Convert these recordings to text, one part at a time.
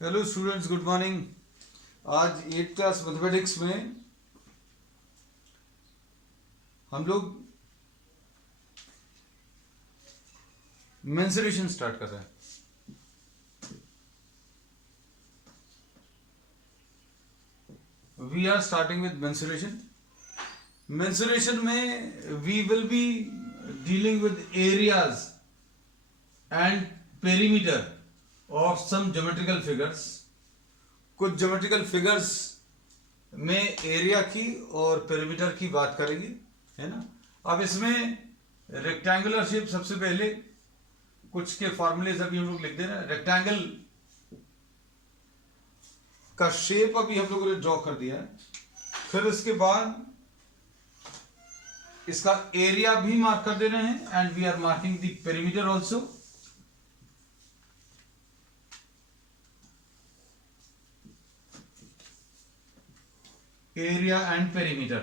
Hello students, good morning. आज 8th class mathematics में हम लोग मेंसुरेशन स्टार्ट कर रहे हैं। We are starting with mensuration. Mensuration में we will be dealing with areas and perimeter of some geometrical figures. कुछ ज्योमेट्रिकल फिगर्स में एरिया की और पेरीमीटर की बात करेंगे, है ना। अब इसमें रेक्टेंगुलर शेप सबसे पहले कुछ के फॉर्मूलेज अभी हम लोग लिख दे रहे हैं। रेक्टेंगल का शेप अभी हम लोगों ने ड्रॉ कर दिया है। फिर इसके बाद इसका एरिया भी मार्क कर दे रहे हैं and we are marking the perimeter also. Area and perimeter.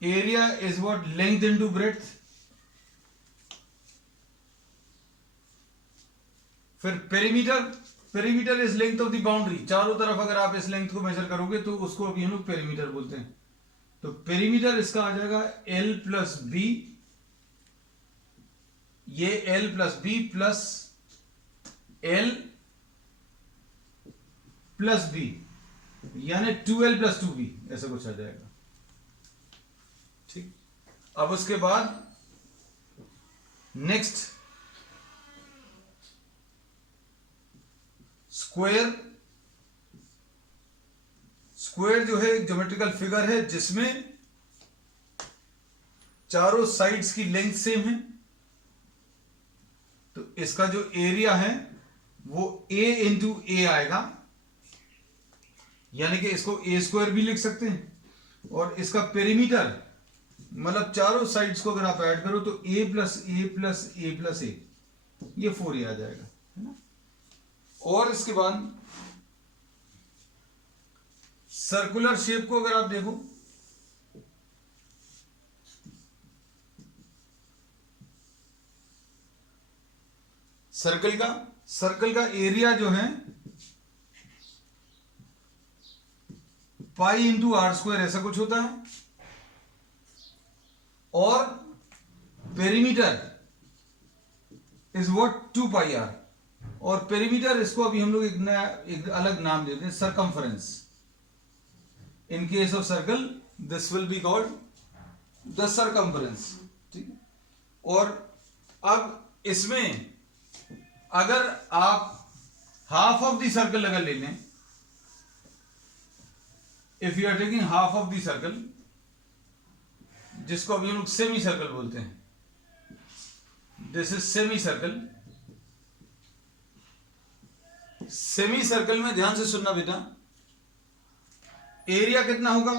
Area is what length into breadth. फिर perimeter is length of the boundary. चारों तरफ अगर आप इस लेंथ को मेजर करोगे तो उसको अभी हम लोग पेरीमीटर बोलते हैं। तो पेरीमीटर इसका आ जाएगा L प्लस बी, ये L plus B plus L plus B, यानी 2L प्लस 2B, ऐसा कुछ आ जाएगा। ठीक। अब उसके बाद नेक्स्ट स्क्वायर। स्क्वायर जो है एक ज्योमेट्रिकल फिगर है जिसमें चारों साइड्स की लेंथ सेम है। तो इसका जो एरिया है वो A इंटू ए आएगा, यानी कि इसको ए स्क्वायर भी लिख सकते हैं। और इसका पेरीमीटर मतलब चारों साइड्स को अगर आप ऐड करो तो A plus A plus A plus A, ये 4A आ जाएगा, है ना। और इसके बाद सर्कुलर शेप को अगर आप देखो, सर्कल का एरिया जो है पाई इंटू आर स्क्वायर ऐसा कुछ होता है। और perimeter is what 2 pi R. और पेरीमीटर इसको अभी हम लोग एक अलग नाम देते हैं, circumference. In case of circle this will be called the circumference. ठीक है। और अब इसमें अगर आप हाफ ऑफ द सर्कल अगर ले लें, if you are taking half of the circle, जिसको अभी हम लोग सेमी सर्कल बोलते हैं, this is semi circle. Semi circle में ध्यान से सुनना बेटा, एरिया कितना होगा,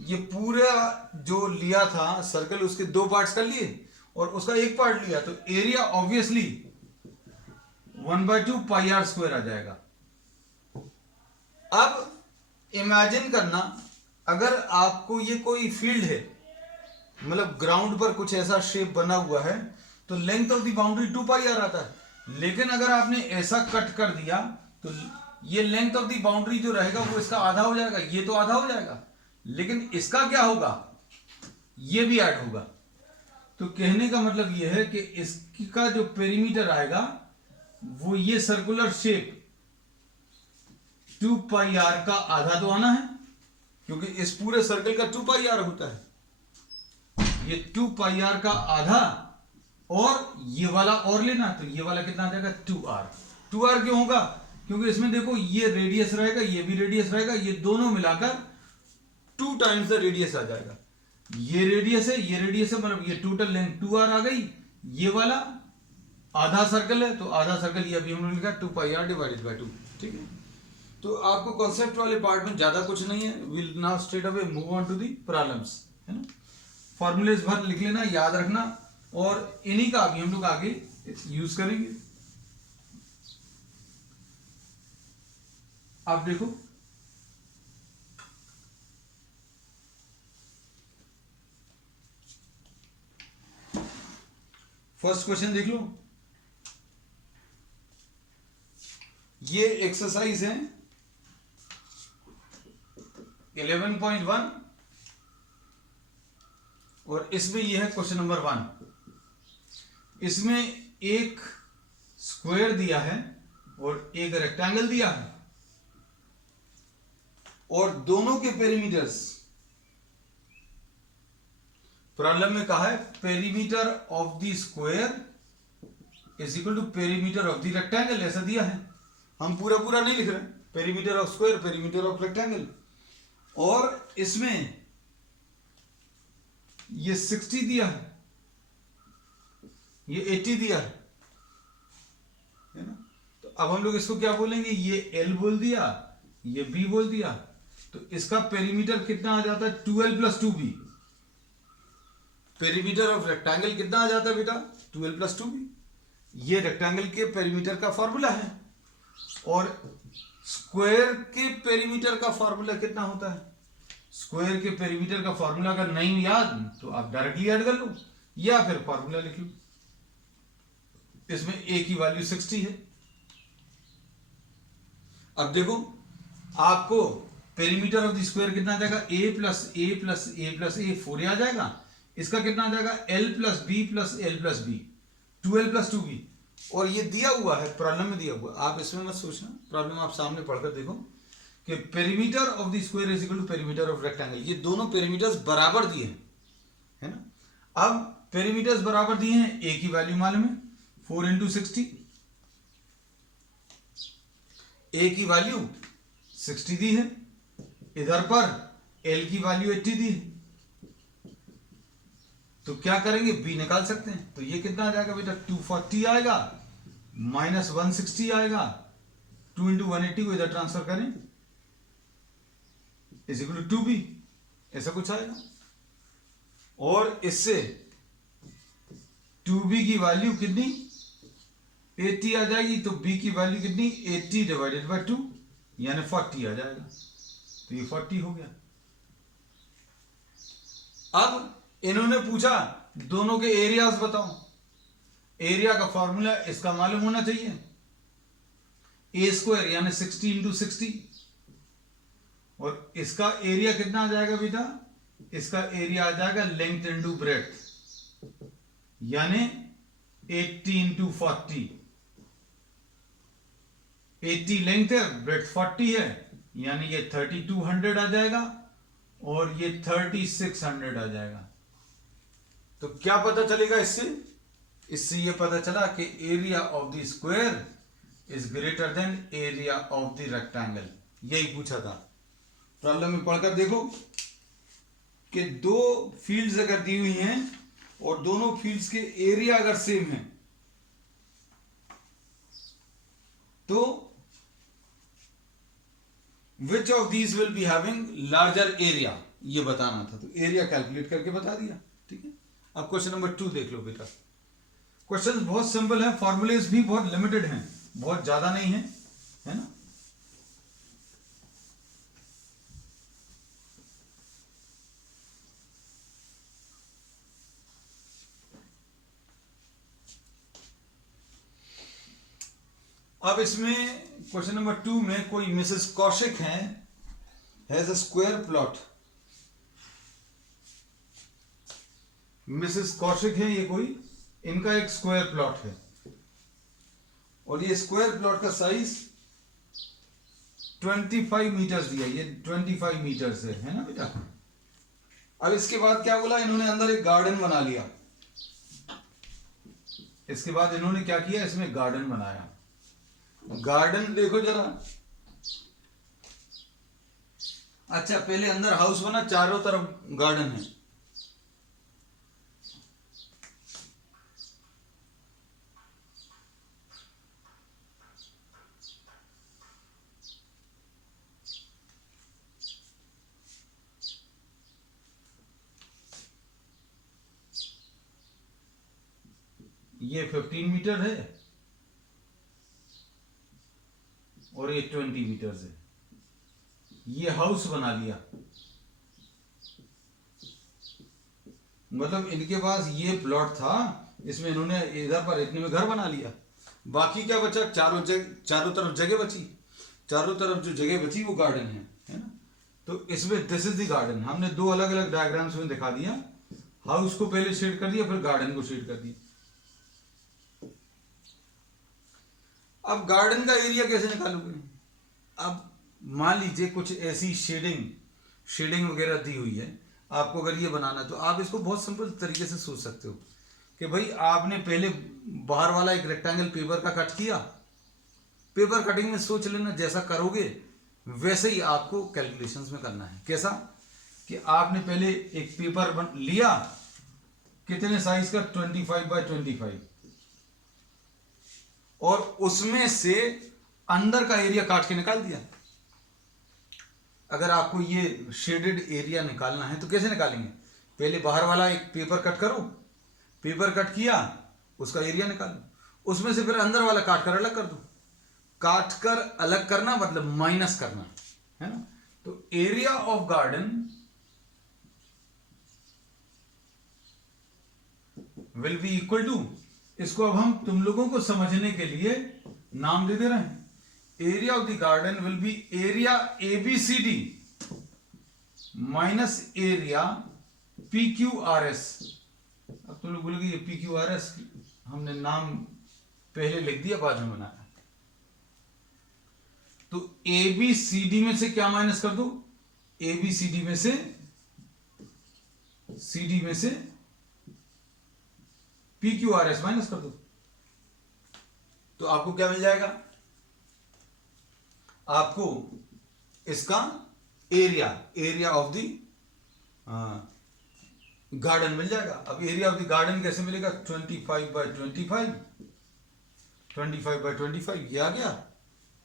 ये पूरा जो लिया था सर्कल उसके दो पार्ट्स कर लिए और उसका एक पार्ट लिया, तो area obviously 1/2 pi R square आ जाएगा। अब इमेजिन करना, अगर आपको ये कोई फील्ड है, मतलब ग्राउंड पर कुछ ऐसा शेप बना हुआ है, तो length of the boundary 2 pi R आता है। लेकिन अगर आपने ऐसा कट कर दिया तो ये लेंथ ऑफ द बाउंड्री जो रहेगा वो इसका आधा हो जाएगा, ये तो आधा हो जाएगा, लेकिन इसका क्या होगा, ये भी ऐड होगा। तो कहने का मतलब ये है कि इसका जो पेरीमीटर आएगा वो ये सर्कुलर शेप 2 पाई आर का आधा तो आना है, क्योंकि इस पूरे सर्कल का 2 पाई आर होता है। ये 2 पाई आर का आधा और ये वाला और लेना, तो ये वाला कितना आ जाएगा 2R। 2R क्यों होगा, क्योंकि इसमें देखो ये रेडियस रहेगा, ये भी रेडियस रहेगा, ये दोनों मिलाकर 2 टाइम्स द रेडियस आ जाएगा। ये रेडियस है, ये रेडियस है, मतलब ये टोटल लेंथ 2R आ गई। ये वाला आधा सर्कल है, तो आधा सर्कल ये अभी हमने लिखा 2 पाई आर डिवाइडेड बाय 2। ठीक है। तो आपको कॉन्सेप्ट वाले पार्ट में ज्यादा कुछ नहीं है। Will now straight away move on to the problems, है ना। फॉर्मूलेज भर लिख लेना, याद रखना, और इन्हीं का अभी हम लोग आगे यूज करेंगे। आप देखो, फर्स्ट क्वेश्चन देख लो। ये एक्सरसाइज है 11.1 और इसमें ये है क्वेश्चन नंबर 1। इसमें एक स्क्वायर दिया है और एक रेक्टेंगल दिया है और दोनों के पेरीमीटर्स, प्रॉब्लम में कहा है perimeter of the square is equal to perimeter of the rectangle, ऐसा दिया है। हम पूरा पूरा नहीं लिख रहे, perimeter of square perimeter of rectangle. और इसमें ये 60 दिया है, ये 80 दिया है ना। तो अब हम लोग इसको क्या बोलेंगे, ये L बोल दिया, ये B बोल दिया, तो इसका पेरीमीटर कितना आ जाता है 2L plus 2B। Perimeter of rectangle कितना आ जाता है बेटा 2L प्लस 2B। ये रेक्टेंगल के पेरीमीटर का फॉर्मूला है और स्क्वायर के पेरीमीटर का फॉर्मूला कितना होता है। स्क्वायर के पेरीमीटर का फॉर्मूला अगर नहीं याद तो आप डायरेक्टली ऐड कर लो या फिर फॉर्मूला लिख लो। इसमें a की वैल्यू 60 है। अब देखो आपको पेरीमीटर ऑफ द स्क्वायर कितना आ जाएगा, a plus a plus a plus a 4a आ जाएगा। इसका कितना आ जाएगा l plus b plus l plus b 2l plus 2b। और ये दिया हुआ है, प्रॉब्लम में दिया हुआ, आप इसमें मत सोचना, प्रॉब्लम आप सामने पढ़कर देखो कि perimeter of the square is equal to perimeter of rectangle. ये दोनों पेरीमीटर्स बराबर दिए हैं, है ना। अब पेरीमीटर्स बराबर दिए हैं, a की वैल्यू मालूम है 4 इंटू 60, a की वैल्यू 60 दी है, इधर पर l की वैल्यू 80 दी है। तो क्या करेंगे, b निकाल सकते हैं। तो ये कितना आ जाएगा बेटा 240 आएगा माइनस 160 आएगा, 2 इंटू 180 को इधर ट्रांसफर करें इज इक्वल टू 2b, ऐसा कुछ आएगा। और इससे 2b की वैल्यू कितनी 80 आ जाएगी, तो b की वैल्यू कितनी 80 डिवाइडेड बाय 2 यानी 40 आ जाएगा। तो ये 40 हो गया। अब इन्होंने पूछा दोनों के एरियाज बताओ। एरिया का फॉर्मूला इसका मालूम होना चाहिए, ए स्क्वायर यानी 60 इंटू 60। और इसका एरिया कितना आ जाएगा बेटा, इसका एरिया आ जाएगा लेंथ इंटू ब्रेड्थ यानी 80 इंटू 40। 80 लेंथ है, ब्रेड्थ 40 है, यानी ये 3200 आ जाएगा और ये 3600 आ जाएगा। तो क्या पता चलेगा इससे ये पता चला कि area of the square is greater than area of the rectangle. यही पूछा था। प्रॉब्लम में पढ़कर देखो कि दो फील्ड्स अगर दी हुई हैं और दोनों फील्ड्स के एरिया अगर सेम है तो which of these will be having larger area, ये बताना था। तो एरिया कैलकुलेट करके बता दिया, ठीक है। अब क्वेश्चन नंबर 2 देख लो बेटा। क्वेश्चन बहुत सिंपल है, फॉर्मूलेज भी बहुत लिमिटेड हैं, बहुत ज्यादा नहीं है, है ना। अब इसमें क्वेश्चन नंबर 2 में कोई मिसेस कौशिक हैं, has a square plot. Mrs Kaushik है ये कोई, इनका एक स्क्वायर प्लॉट है और ये स्क्वायर प्लॉट का साइज 25 मीटर्स दिया, ये 25 मीटर्स है ना बेटा। अब इसके बाद क्या बोला, इन्होंने अंदर एक गार्डन बना लिया। इसके बाद इन्होंने क्या किया, इसमें गार्डन बनाया। गार्डन देखो जरा, अच्छा पहले अंदर हाउस बना, चारों तरफ गार्डन है। ये 15 मीटर है और ये 20 मीटर है। ये हाउस बना लिया, मतलब इनके पास ये प्लॉट था, इसमें इन्होंने इधर पर इतने में घर बना लिया। बाकी क्या बचा, चारों तरफ जगह बची, चारों तरफ जो जगह बची वो गार्डन है ना। तो इसमें दिस इज द गार्डन। हमने दो अलग अलग डायग्राम्स में दिखा दिया, हाउस को पहले शेड कर दिया, फिर गार्डन को शेड कर दिया। अब गार्डन का एरिया कैसे निकालोगे? अब मान लीजिए कुछ ऐसी शेडिंग वगैरह दी हुई है, आपको अगर ये बनाना है तो आप इसको बहुत सिंपल तरीके से सोच सकते हो कि भाई आपने पहले बाहर वाला एक रेक्टेंगल पेपर का कट किया। पेपर कटिंग में सोच लेना, जैसा करोगे वैसे ही आपको कैलकुलेशंस में करना है। कैसा कि आपने पहले एक पेपर लिया, कितने साइज का, 25x25, और उसमें से अंदर का एरिया काट के निकाल दिया। अगर आपको ये शेडेड एरिया निकालना है तो कैसे निकालेंगे? पहले बाहर वाला एक पेपर कट करो, पेपर कट किया, उसका एरिया निकालो, उसमें से फिर अंदर वाला काट कर अलग कर दो। काट कर अलग करना मतलब माइनस करना, है ना। तो area of garden will be equal to, इसको अब हम तुम लोगों को समझने के लिए नाम दे दे रहे हैं। Area of the garden will B area ABCD minus area PQRS। अब तुम लोग बोलोगे ये PQRS हमने नाम पहले लिख दिया, बाद में बनाया। तो ABCD में से क्या माइनस कर दो? ABCD में से CD में से PQRS माइनस कर दो, तो आपको क्या मिल जाएगा? आपको इसका एरिया ऑफ द गार्डन मिल जाएगा। अब एरिया ऑफ द गार्डन कैसे मिलेगा? 25x25, 25x25 ये आ गया,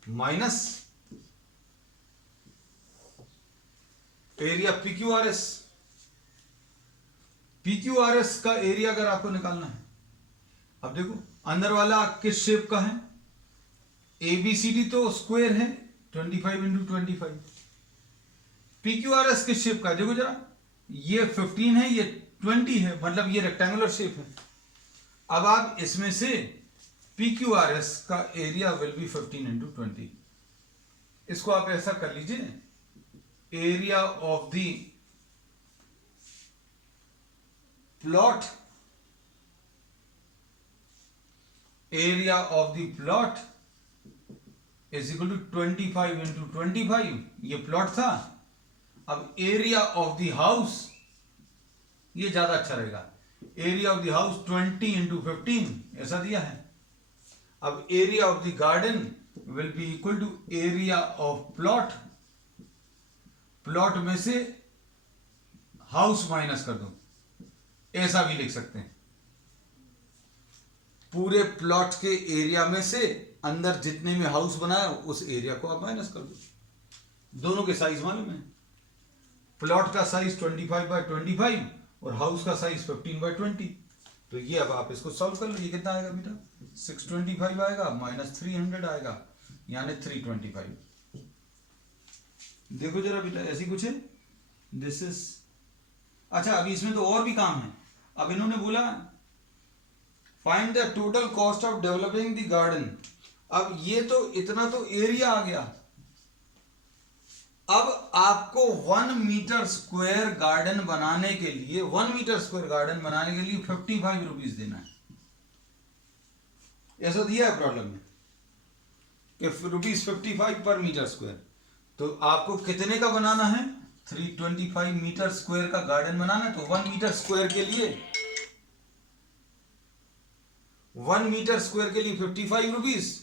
माइनस एरिया PQRS का एरिया अगर आपको निकालना है, अब देखो अंदर वाला किस शेप का है? ABCD तो स्क्वायर है, 25x25। PQRS किस शेप का है? देखो जरा, ये 15 है, ये 20 है, मतलब ये रेक्टेंगुलर शेप है। अब आप इसमें से PQRS का एरिया विल बी 15x20। इसको आप ऐसा कर लीजिए, area of the plot, area of the plot is equal to 25x25। ये प्लॉट था। अब एरिया ऑफ द हाउस, ये ज्यादा अच्छा रहेगा, area of the house 20x15 ऐसा दिया है। अब area of the garden will be equal to area of plot, plot में से हाउस माइनस कर दो, ऐसा भी लिख सकते हैं। पूरे प्लॉट के एरिया में से अंदर जितने में हाउस बनाया उस एरिया को आप माइनस कर दो। दोनों के साइज मालूम है, प्लॉट का साइज 25x25 और हाउस का साइज 15x20। तो ये अब आप इसको सॉल्व कर लो, ये कितना आएगा बेटा? 625 आएगा, माइनस 300 आएगा, यानी 325। देखो जरा बेटा, ऐसी कुछ है, दिस इज। अच्छा, अभी इसमें तो और भी काम है। अब इन्होंने बोला find the total cost of developing the garden. अब ये तो इतना तो एरिया आ गया। अब आपको 1 मीटर स्क्वायर गार्डन बनाने के लिए 1 मीटर स्क्वायर गार्डन बनाने के लिए 55 रुपीज देना है। ऐसा दिया है प्रॉब्लम में कि ₹55 पर मीटर स्क्वायर। तो आपको कितने का बनाना है? 325 मीटर स्क्वायर का गार्डन बनाना है। तो 1 मीटर स्क्वायर के लिए 1 मीटर स्क्वायर के लिए 55 रुपीज,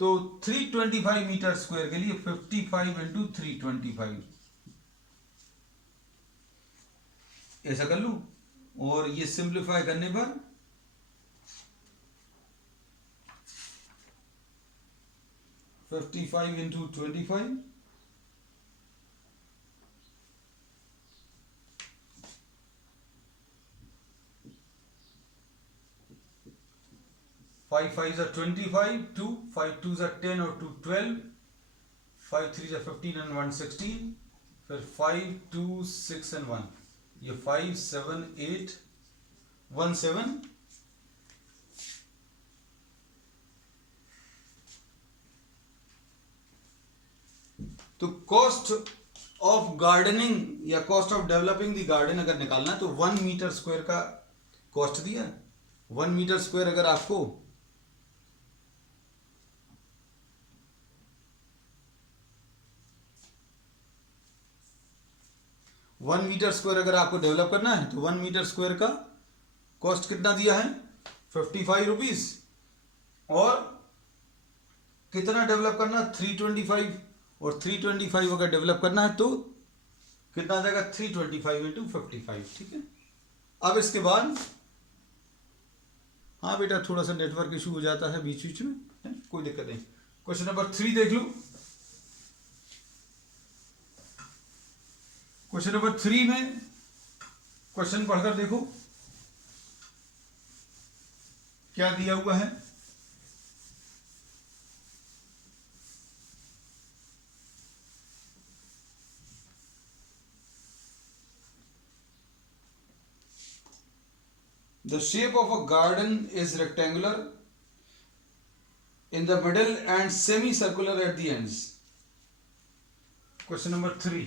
तो 325 मीटर स्क्वायर के लिए 55 इंटू 325 ऐसा कर लूं, और ये सिंप्लीफाई करने पर 55 into 25 5 5s are 25, 2 5 2s are 10 और 2 12, 5 3s are 15 and 1 16, फिर 5 2 6 and 1, ये 5 7 8 1 7 तो कॉस्ट ऑफ गार्डनिंग या cost of developing the garden अगर निकालना है तो 1 मीटर स्क्वायर का कॉस्ट दिया है। 1 मीटर स्क्वायर अगर आपको 1 मीटर स्क्वायर अगर आपको डेवलप करना है तो 1 मीटर स्क्वायर का कॉस्ट कितना दिया है 55 रुपीज। और कितना डेवलप करना 325 और 325 अगर डेवलप करना है तो कितना आ जाएगा 325 इंटू 55। ठीक है। अब इसके बाद हाँ बेटा थोड़ा सा नेटवर्क इशू हो जाता है बीच बीच में है? कोई दिक्कत नहीं। क्वेश्चन नंबर 3 देख लो। क्वेश्चन नंबर 3 में क्वेश्चन पढ़कर देखो क्या दिया हुआ है। The shape of a garden is rectangular in the middle and semicircular at the ends. Question number 3,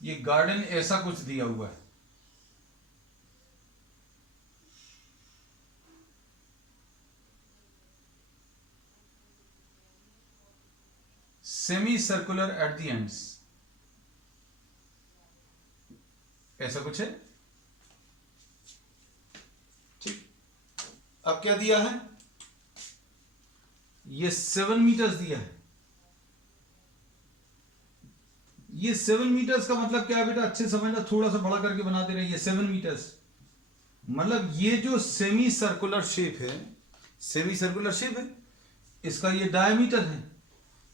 ये गार्डन ऐसा कुछ दिया हुआ है। Semi circular at the ends, ऐसा कुछ है। ठीक, अब क्या दिया है, ये 7 मीटर्स दिया है। ये 7 मीटर्स का मतलब क्या है बेटा, अच्छे समझना, थोड़ा सा बड़ा करके बना दे रहे हैं। ये 7 मीटर्स मतलब ये जो सेमी सर्कुलर शेप है, सेमी सर्कुलर शेप है, इसका ये डायमीटर है।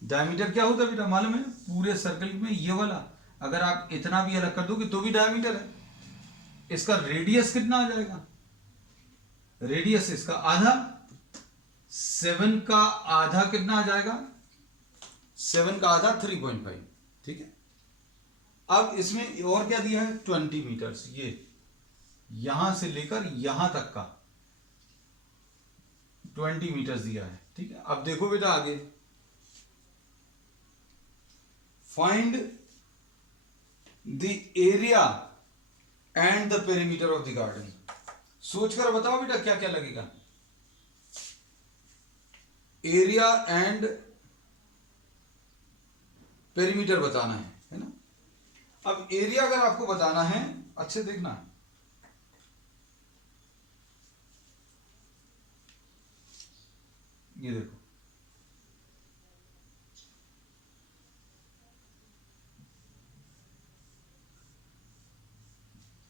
डायमीटर क्या होता है बेटा मालूम है, पूरे सर्कल में ये वाला अगर आप इतना भी अलग कर दोगे तो भी डायमीटर है। इसका रेडियस कितना आ जाएगा, रेडियस इसका आधा, 7 का आधा कितना आ जाएगा, 7 का आधा 3.5। ठीक है। अब इसमें और क्या दिया है 20 मीटर्स, ये यहां से लेकर यहां तक का 20 मीटर्स दिया है। ठीक है। अब देखो बेटा आगे, find the area and the perimeter of the garden. सोचकर बताओ बेटा क्या क्या लगेगा। एरिया एंड पेरीमीटर बताना है ना। अब एरिया अगर आपको बताना है, अच्छे देखना, ये देखो,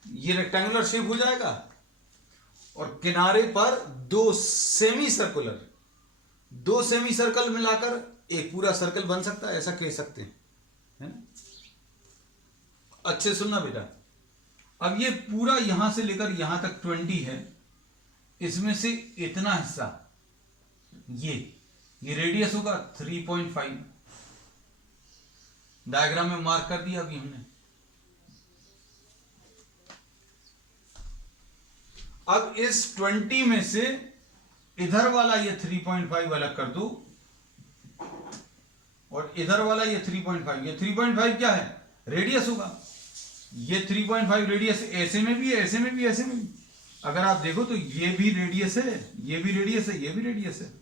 ये रेक्टेंगुलर शेप हो जाएगा और किनारे पर दो सेमी सर्कल मिलाकर एक पूरा सर्कल बन सकता है, ऐसा कह सकते हैं, है ना। अच्छे सुनना बेटा, अब ये पूरा यहां से लेकर यहां तक 20 है, इसमें से इतना हिस्सा ये रेडियस होगा 3.5, डायग्राम में मार्क कर दिया अभी हमने। अब इस 20 में से इधर वाला ये 3.5 अलग कर दो और इधर वाला ये 3.5, ये 3.5 क्या है, रेडियस होगा। ये 3.5 रेडियस ऐसे में भी है, ऐसे में भी, ऐसे में भी। अगर आप देखो तो ये भी रेडियस है, ये भी रेडियस है, ये भी रेडियस है।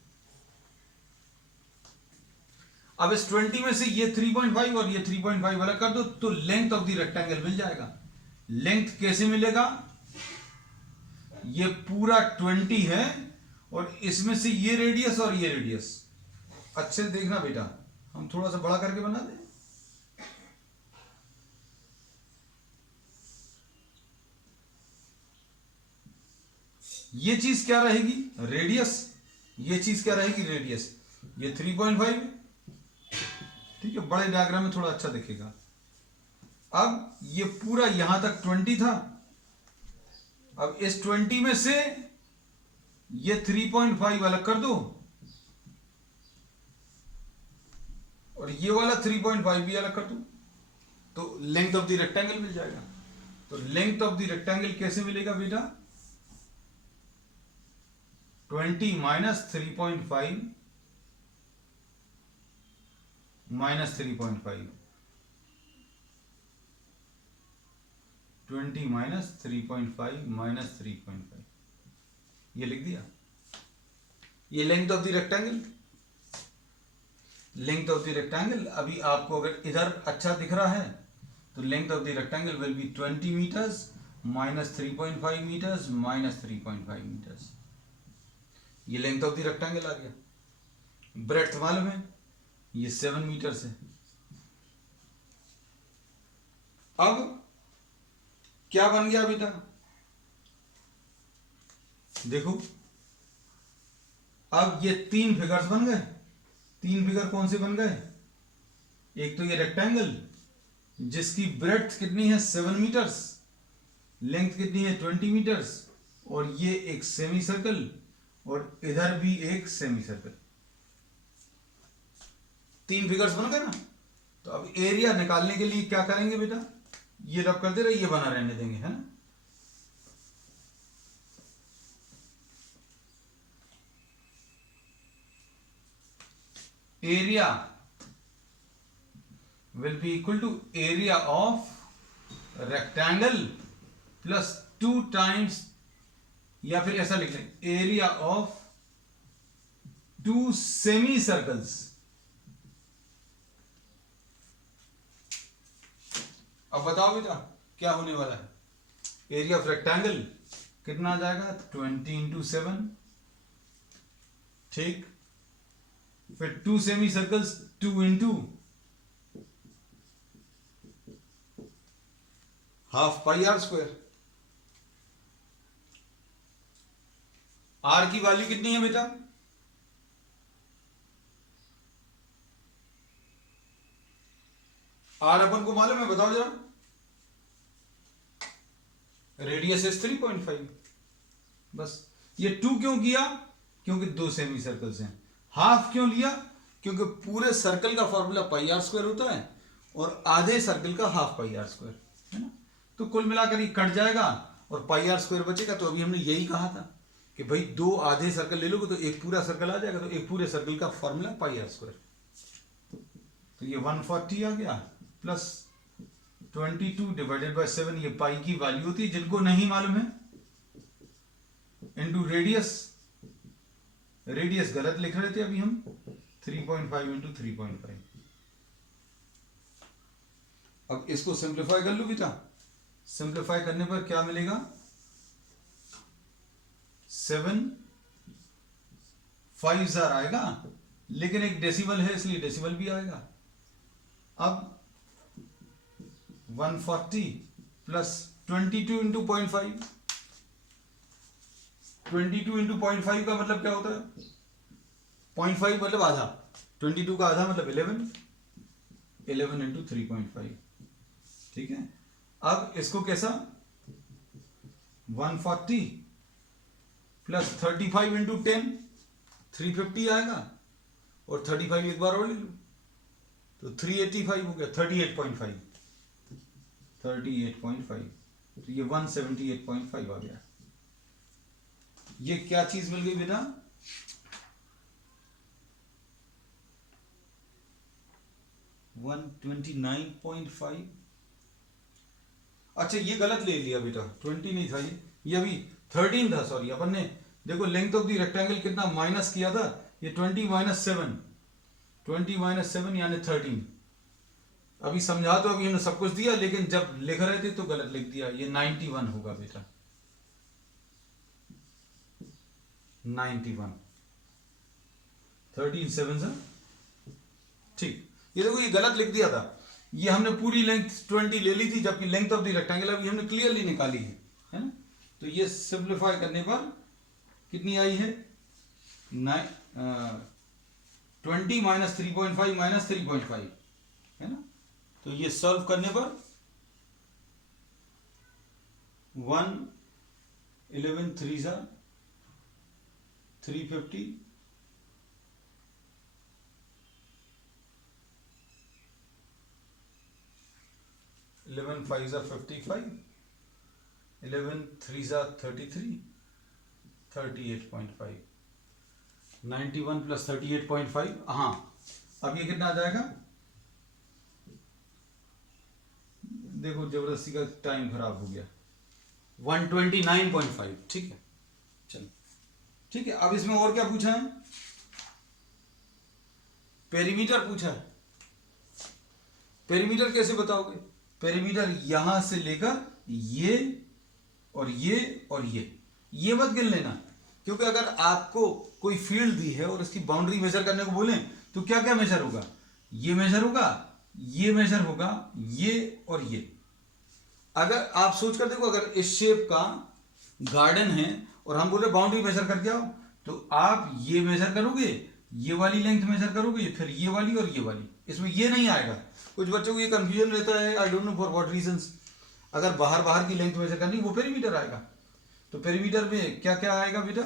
अब इस 20 में से ये 3.5 और ये 3.5 अलग कर दो तो लेंथ ऑफ द रेक्टेंगल मिल जाएगा। लेंथ कैसे मिलेगा, ये पूरा 20 है और इसमें से ये रेडियस और ये रेडियस। अच्छे से देखना बेटा, हम थोड़ा सा बड़ा करके बना दें। ये चीज क्या रहेगी, रेडियस, ये चीज क्या रहेगी, रेडियस। ये 3.5, ठीक है, बड़े डायग्राम में थोड़ा अच्छा दिखेगा। अब ये पूरा यहां तक 20 था, अब इस 20 में से ये 3.5 अलग कर दो और ये वाला 3.5 भी अलग कर दो तो लेंथ ऑफ द रेक्टेंगल मिल जाएगा। तो लेंथ ऑफ द रेक्टेंगल कैसे मिलेगा बेटा, 20 माइनस 3.5 -3.5, 20 -3.5 -3.5, ये लिख दिया। ये length of the rectangle, length of the rectangle. अभी आपको अगर इधर अच्छा दिख रहा है तो length of the rectangle will be 20 metres -3.5 metres -3.5 metres. ये लेंथ ऑफ द रेक्टेंगल आ गया। ब्रेड्थ मालूम है, ये 7 मीटर्स है। अब क्या बन गया बेटा, देखो अब ये 3 फिगर्स बन गए। 3 फिगर कौन से बन गए? एक तो ये रेक्टेंगल जिसकी ब्रेड्थ कितनी है 7 मीटर्स, लेंथ कितनी है 20 मीटर्स, और ये एक सेमी सर्कल, और इधर भी एक सेमी सर्कल। 3 फिगर्स बन गए ना। तो अब एरिया निकालने के लिए क्या करेंगे बेटा, ये रब करते रहे, ये बना रहने देंगे, है ना। Area will be equal to area of rectangle plus 2 times, या फिर ऐसा लिख लें एरिया ऑफ 2 सेमी सर्कल्स। अब बताओ बेटा क्या होने वाला है। एरिया ऑफ रेक्टेंगल कितना आ जाएगा 20 इंटू 7, ठीक। फिर 2 semi circles 2 into half pi R square. R की वैल्यू कितनी है बेटा, आर अपन को मालूम है, बताओ जरा। Radius is 3.5। बस ये 2 क्यों किया, क्योंकि 2 सेमी सर्कल्स हैं। हाफ क्यों लिया, क्योंकि पूरे सर्कल का फॉर्मूला पाई आर स्क्वायर होता है और आधे सर्कल का हाफ पाई आर स्क्वायर, है ना। तो कुल मिलाकर ये कट जाएगा और पाई आर स्क्वायर बचेगा। तो अभी हमने यही कहा था कि भाई 2 आधे सर्कल ले लोगे तो एक पूरा सर्कल आ जाएगा। तो एक पूरे सर्कल का फॉर्मूला पाई आर स्क्वायर। तो ये 140 आ गया प्लस 22 डिवाइडेड बाय 7, ये पाई की वैल्यू होती है, जिनको नहीं मालूम है, इनटू रेडियस। रेडियस गलत लिख रहे थे अभी हम, 3.5 इंटू 3.5। अब इसको सिंप्लीफाई कर लो बेटा। सिंप्लीफाई करने पर क्या मिलेगा, 7 5 आएगा, लेकिन एक डेसिमल है इसलिए डेसिमल भी आएगा। अब 140 प्लस 22 इंटू 0.5। 22 इंटू 0.5 का मतलब क्या होता है, 0.5 मतलब आधा, 22 का आधा मतलब 11 इंटू 3.5, ठीक है। अब इसको कैसा, 140 प्लस 35 इंटू 10 350 आएगा, और 35 एक बार और ले लो तो 385 हो गया, 38.5। तो ये 178.5 आ गया। ये क्या चीज मिल गई बेटा, वन 29.5। अच्छा ये गलत ले लिया बेटा, 20 नहीं था ये अभी 13 था, सॉरी। अपन ने देखो लेंथ ऑफ द रेक्टेंगल कितना माइनस किया था, ये 20 माइनस 7 यानी 13। अभी समझा तो अभी हमने सब कुछ दिया, लेकिन जब लिख रहे थे तो गलत लिख दिया। ये 91 होगा बेटा, 91, 13 7 से, ठीक। ये देखो ये गलत लिख दिया था, ये हमने पूरी लेंथ 20 ले ली थी, जबकि लेंथ ऑफ द रेक्टेंगल अभी हमने क्लियरली निकाली है ना। तो ये सिंप्लीफाई करने पर कितनी आई है, 20 माइनस 3.5 माइनस 3.5, है ना। तो ये सॉल्व करने पर 1 11 3 सा 350, 11 5 सा 55, 11 3 सा 33, 38.5, 91 प्लस 38.5। हाँ अब ये कितना आ जाएगा देखो जबरदस्ती का टाइम खराब हो गया, 129.5, ठीक है। चलो ठीक है, अब इसमें और क्या पूछा है, पेरीमीटर पूछा है। पेरीमीटर कैसे बताओगे, पेरीमीटर यहां से लेकर ये और ये और ये मत गिन लेना, क्योंकि अगर आपको कोई फील्ड दी है और उसकी बाउंड्री मेजर करने को बोले तो क्या क्या मेजर होगा, ये मेजर होगा, ये मेजर होगा, ये और ये। अगर आप सोच कर देखो, अगर इस शेप का गार्डन है और हम बोले बाउंड्री मेजर करके आओ, तो आप ये मेजर करोगे, ये वाली लेंथ मेजर करोगे, फिर ये वाली और ये वाली, इसमें ये नहीं आएगा। कुछ बच्चों को ये कंफ्यूजन रहता है, I don't know for what reasons. अगर बाहर की लेंथ मेजर करनी वो पेरीमीटर आएगा। तो पेरीमीटर में क्या क्या आएगा बेटा,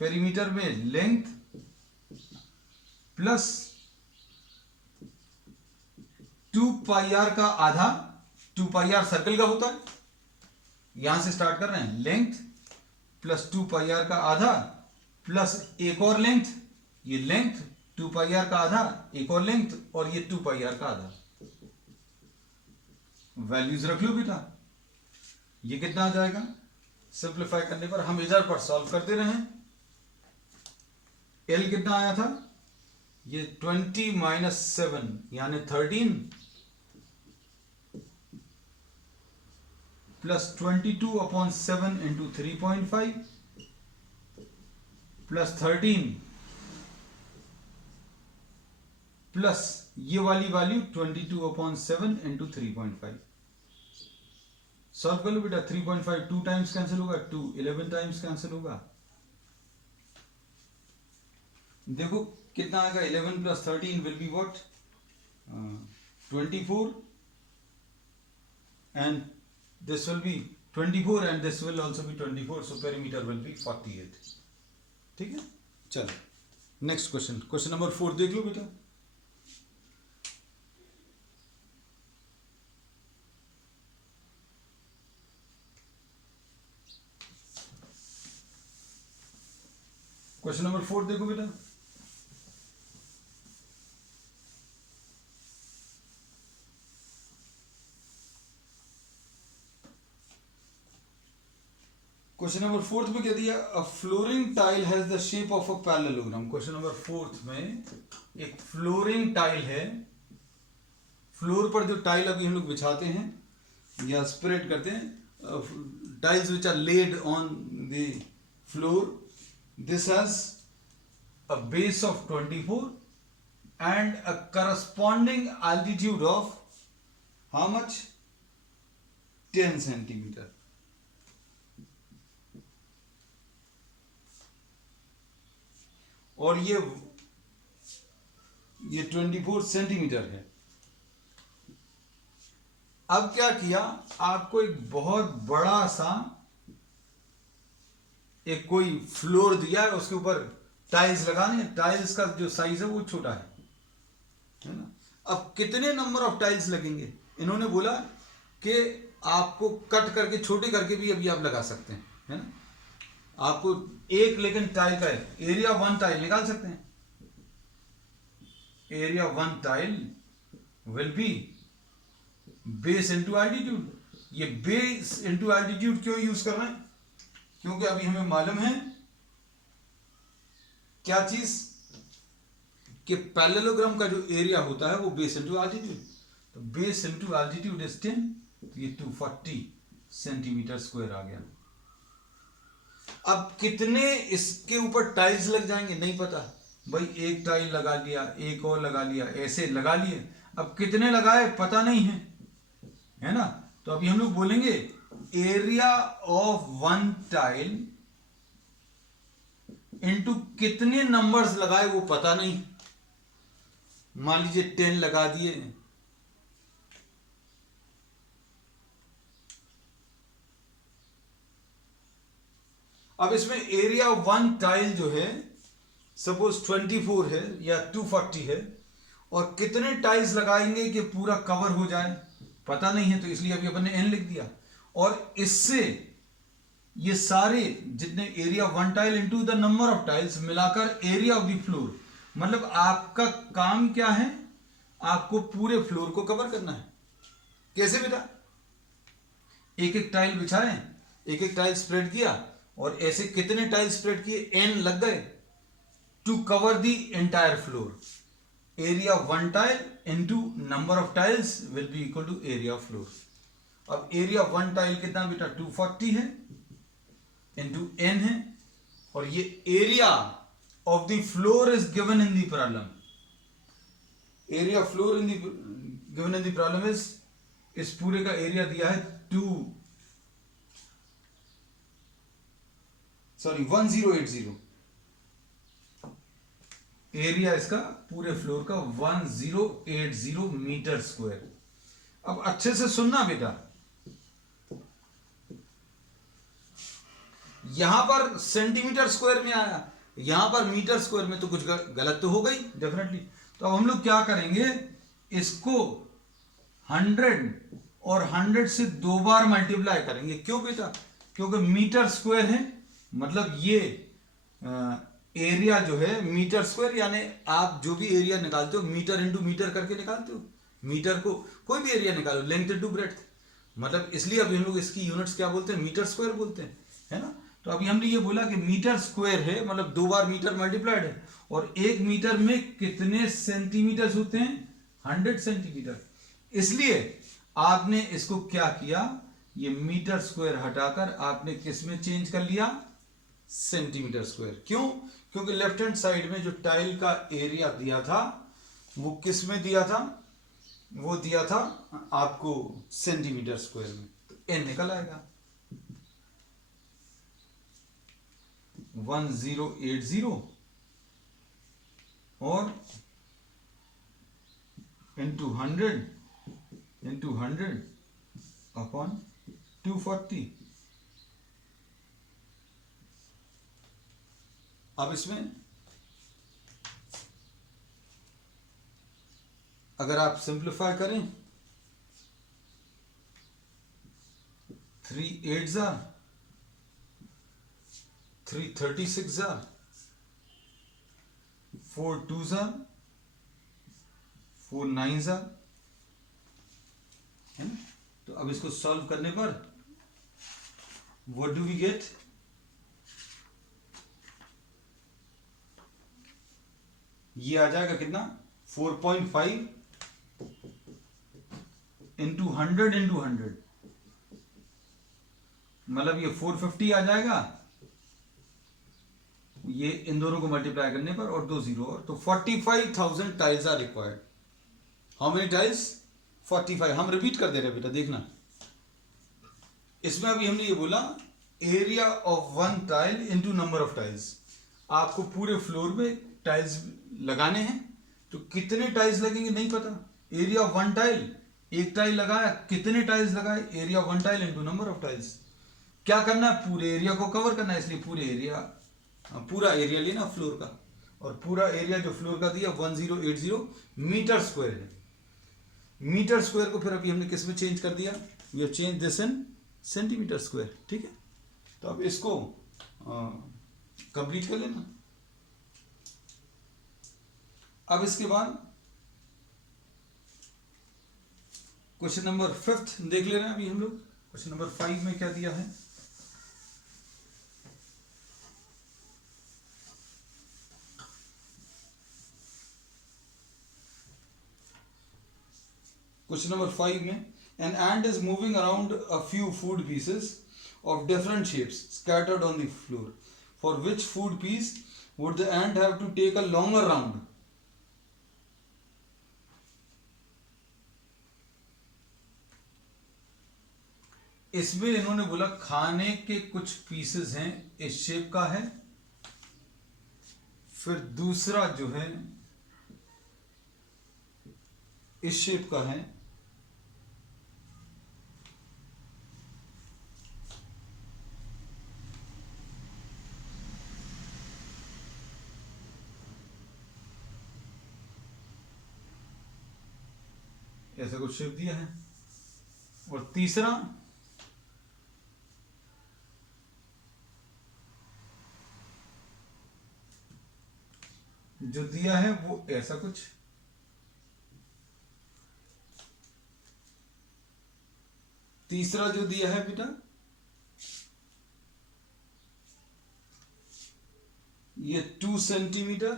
पेरीमीटर में लेंथ प्लस 2 पाई आर का आधा, 2 पाई आर सर्कल का होता है, यहां से स्टार्ट कर रहे हैं, लेंथ प्लस 2 पाई आर का आधा प्लस एक और लेंथ, ये लेंथ 2 पाई आर का आधा, एक और लेंथ और ये 2 पाई आर का आधा। वैल्यूज रख लो बेटा, ये कितना आ जाएगा, सिंप्लीफाई करने पर हम इधर पर सॉल्व करते रहे। एल कितना आया था, ये 20 माइनस 7 यानी 13 प्लस 22/7 इंटू 3.5 प्लस 13 प्लस ये वाली वैल्यू 22/7 इंटू 3.5। सॉल्व कर लो बेटा, 3.5 2 टाइम्स कैंसिल होगा, 2 11 टाइम्स कैंसिल होगा। देखो कितना आएगा, 11 plus 13 will be what, 24 and this will B 24 and this will also be 24, so perimeter will be 48। ठीक है, चलो नेक्स्ट क्वेश्चन, क्वेश्चन नंबर 4 देख लो बेटा। क्वेश्चन नंबर 4 देखो बेटा, क्वेश्चन नंबर 4 में क्या दिया, a flooring tile has the shape of a parallelogram. Question number 4 में एक फ्लोरिंग टाइल है, फ्लोर पर जो टाइल अभी हम लोग बिछाते हैं या स्प्रेड करते हैं, tiles which are laid on the floor, this has a base of 24 and a corresponding altitude of how much, 10 centimeter। और ये 24 सेंटीमीटर है। अब क्या किया, आपको एक बहुत बड़ा सा एक कोई फ्लोर दिया है, उसके ऊपर टाइल्स लगाने, टाइल्स का जो साइज है वो छोटा है ना। अब कितने नंबर ऑफ टाइल्स लगेंगे, इन्होंने बोला कि आपको कट करके छोटे करके भी अभी आप लगा सकते हैं, है ना। आपको एक लेकिन टाइल का एरिया 1 टाइल निकाल सकते हैं, area 1 tile will be base into altitude. ये बेस इंटू एल्टीट्यूड क्यों यूज कर रहे हैं, क्योंकि अभी हमें मालूम है क्या चीज, कि पैरेललोग्राम का जो एरिया होता है वो बेस इंटू एल्टीट्यूड, तो बेस इंटू एल्टीट्यूड इज 10, तो ये 240 सेंटीमीटर स्क्वायर आ गया। अब कितने इसके ऊपर टाइल्स लग जाएंगे नहीं पता भाई, एक टाइल लगा लिया, एक और लगा लिया, ऐसे लगा लिए, अब कितने लगाए पता नहीं है ना। तो अभी हम लोग बोलेंगे एरिया ऑफ 1 टाइल इंटू कितने नंबर्स लगाए वो पता नहीं, मान लीजिए 10 लगा दिए, अब इसमें एरिया ऑफ 1 टाइल जो है सपोज 24 है या 240 है, और कितने टाइल्स लगाएंगे कि पूरा कवर हो जाए पता नहीं है, तो इसलिए अभी अपन ने n लिख दिया। और इससे ये सारे जितने area 1 tile into the number of tiles मिलाकर एरिया ऑफ द फ्लोर, मतलब आपका काम क्या है, आपको पूरे फ्लोर को कवर करना है। कैसे बेटा? एक एक टाइल बिछाए, एक एक टाइल स्प्रेड किया, और ऐसे कितने टाइल स्प्रेड किए? n लग गए to cover the entire floor. Area one tile into number of tiles will be equal to area of floor. अब एरिया वन टाइल कितना बेटा? 240 है, इंटू n है, और ये area of the floor is given in the problem. Area floor in the given in the problem is, इस पूरे का एरिया दिया है 1080। एरिया इसका पूरे फ्लोर का 1080 मीटर स्क्वायर। अब अच्छे से सुनना बेटा, यहां पर सेंटीमीटर स्क्वायर में आया, यहां पर मीटर स्क्वायर में, तो कुछ गलत तो हो गई डेफिनेटली। तो अब हम लोग क्या करेंगे, इसको 100 और 100 से 2 बार मल्टीप्लाई करेंगे। क्यों बेटा? क्योंकि मीटर स्क्वायर है, मतलब ये एरिया जो है मीटर स्क्वायर, यानी आप जो भी एरिया निकालते हो मीटर इंटू मीटर करके निकालते हो। मीटर को कोई भी एरिया निकालो, लेंथ इंटू ब्रेड्थ, मतलब इसलिए अभी हम लोग इसकी यूनिट्स क्या बोलते हैं? मीटर स्क्वायर बोलते हैं, है ना। तो अभी हमने ये बोला कि मीटर स्क्वायर है, मतलब 2 बार मीटर मल्टीप्लाइड है, और 1 मीटर में कितने सेंटीमीटर होते हैं? 100 सेंटीमीटर। इसलिए आपने इसको क्या किया, ये मीटर स्क्वायर हटाकर आपने किस में चेंज कर लिया? Centimetre square. क्यों? क्योंकि लेफ्ट हैंड साइड में जो टाइल का एरिया दिया था वो किस में दिया था? वो दिया था आपको सेंटीमीटर स्क्वायर में। तो n निकल आएगा 1080 और इंटू 100 अपॉन 240। अब इसमें अगर आप सिंप्लीफाई करें, 3 8 जार, 3 36 जार, 4 2 जार, 4 9 जार, है ना। तो अब इसको सॉल्व करने पर व्हाट डू वी गेट? ये आ जाएगा कितना? 4.5 इंटू 100 इंटू 100, मतलब ये 450 आ जाएगा, ये इन दोनों को मल्टीप्लाई करने पर, और 2 जीरो, और तो 45,000 tiles are required. How many tiles? 45। हम रिपीट कर दे रहे बेटा, देखना। इसमें अभी हमने ये बोला area of one tile into number of tiles. आपको पूरे फ्लोर में टाइल्स लगाने हैं, तो कितने टाइल्स लगेंगे नहीं पता। एरिया ऑफ वन टाइल, एक टाइल लगाया, कितने टाइल्स लगाए? Area one tile into number of tiles. क्या करना है? पूरे एरिया को कवर करना है, इसलिए पूरा एरिया लेना फ्लोर का, और पूरा एरिया जो फ्लोर का दिया 1080 मीटर स्क्वायर है। मीटर स्क्वायर को फिर अभी हमने किस में चेंज कर दिया? We have change this in centimetre square. ठीक है, तो अब इसको कंप्लीट कर लेना। अब इसके बाद क्वेश्चन नंबर 5 देख ले रहे हैं अभी हम लोग। क्वेश्चन नंबर 5 में क्या दिया है? क्वेश्चन नंबर 5 में an ant is moving around a few food pieces of different shapes scattered on the floor. For which food piece would the ant have to take a longer round? इसमें इन्होंने बोला खाने के कुछ pieces हैं, इस shape का है, फिर दूसरा जो है इस शेप का है, ऐसा कुछ शेप दिया है, और तीसरा जो दिया है वो ऐसा कुछ, तीसरा जो दिया है बेटा, ये 2 सेंटीमीटर,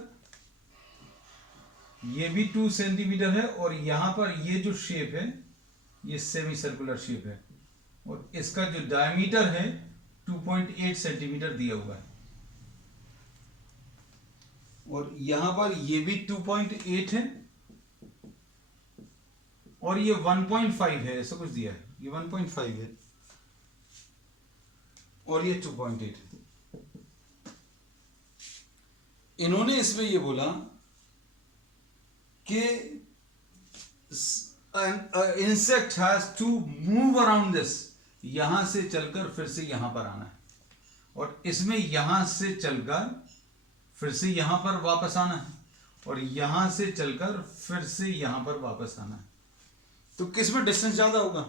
ये भी 2 सेंटीमीटर है, और यहां पर ये जो शेप है ये सेमी सर्कुलर शेप है, और इसका जो डायमीटर है 2.8 सेंटीमीटर दिया हुआ है, और यहां पर ये भी 2.8 है, और ये 1.5 है, ऐसा कुछ दिया है, ये 1.5 है, और ये 2.8 है। इन्होंने इसमें ये बोला कि insect has to move around this, यहां से चलकर फिर से यहां पर आना है, और इसमें यहां से चलकर फिर से यहां पर वापस आना है, और यहां से चलकर फिर से यहां पर वापस आना है। तो किस में डिस्टेंस ज्यादा होगा?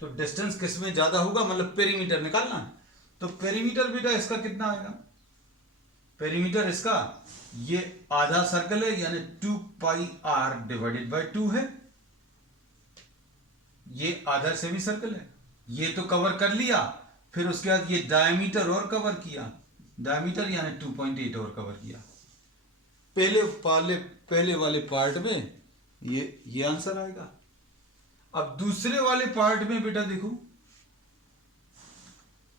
तो डिस्टेंस किस में ज्यादा होगा, मतलब पेरीमीटर निकालना है। तो पेरीमीटर बेटा इसका कितना आएगा? पेरीमीटर इसका ये आधा सर्कल है, यानी 2 पाई r डिवाइडेड बाय 2 है, ये आधा सेमी सर्कल है, ये तो कवर कर लिया, फिर उसके बाद ये डायमीटर और कवर किया, डायमीटर यानी 2.8 और कवर किया। पहले वाले पार्ट में ये आंसर आएगा। अब दूसरे वाले पार्ट में बेटा देखो,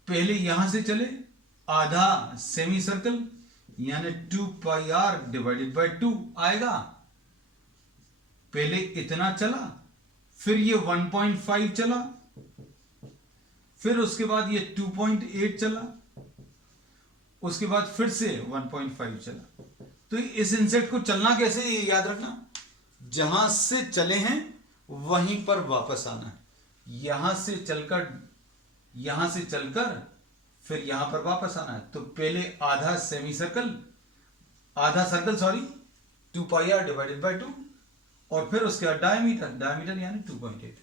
पहले यहां से चले, आधा सेमी सर्कल यानी 2 पाई r डिवाइडेड बाय 2 आएगा, पहले इतना चला, फिर ये 1.5 चला, फिर उसके बाद ये 2.8 चला, उसके बाद फिर से 1.5 चला। तो इस इंसेक्ट को चलना कैसे, ये याद रखना, जहां से चले हैं वहीं पर वापस आना है, यहां से चलकर फिर यहां पर वापस आना है। तो पहले आधा circle 2 pi r divided by 2, और फिर उसके बाद डायमीटर यानी 2.8।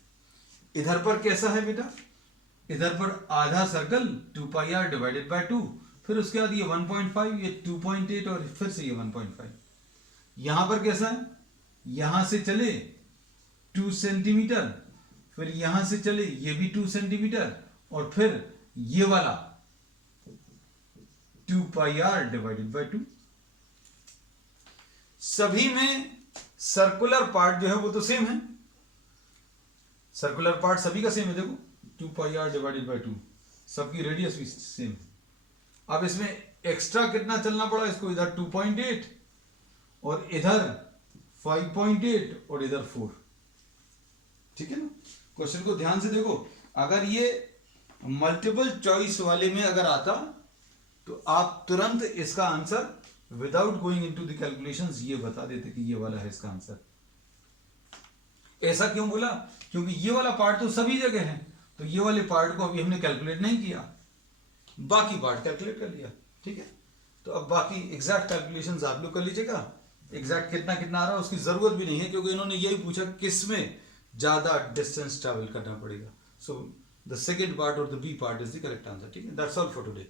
इधर पर कैसा है बेटा, इधर पर आधा circle 2 pi r divided by 2, फिर उसके बाद ये 1.5, ये 2.8, और फिर से ये 1.5। यहां पर कैसा है, यहां से चले 2 सेंटीमीटर, फिर यहां से चले ये भी 2 सेंटीमीटर, और फिर ये वाला 2 पाई r डिवाइडेड बाय 2। सभी में सर्कुलर पार्ट जो है वो तो सेम है, सर्कुलर पार्ट सभी का सेम है, देखो 2 पाई r डिवाइडेड बाय 2, सबकी रेडियस भी सेम। अब इसमें एक्स्ट्रा कितना चलना पड़ा इसको, इधर 2.8 और इधर 5.8 और इधर 4, ठीक है ना। क्वेश्चन को ध्यान से देखो, अगर ये मल्टीपल चॉइस वाले में अगर आता तो आप तुरंत इसका answer without going into the calculations ये बता देते कि ये वाला है इसका आंसर। ऐसा क्यों बोला, क्योंकि ये वाला पार्ट तो सभी जगह है, तो ये वाले पार्ट को अभी हमने कैलकुलेट नहीं किया, बाकी पार्ट कैलकुलेट कर लिया, ठीक है। तो अब बाकी एग्जैक्ट कैलकुलेशंस आप लोग कर लीजिएगा, एग्जैक्ट कितना कितना आ रहा है उसकी जरूरत भी नहीं है, क्योंकि इन्होंने यही पूछा किस में ज्यादा डिस्टेंस ट्रैवल करना पड़ेगा। सो द सेकेंड पार्ट और the B part is the correct answer, ठीक है। That's all for today.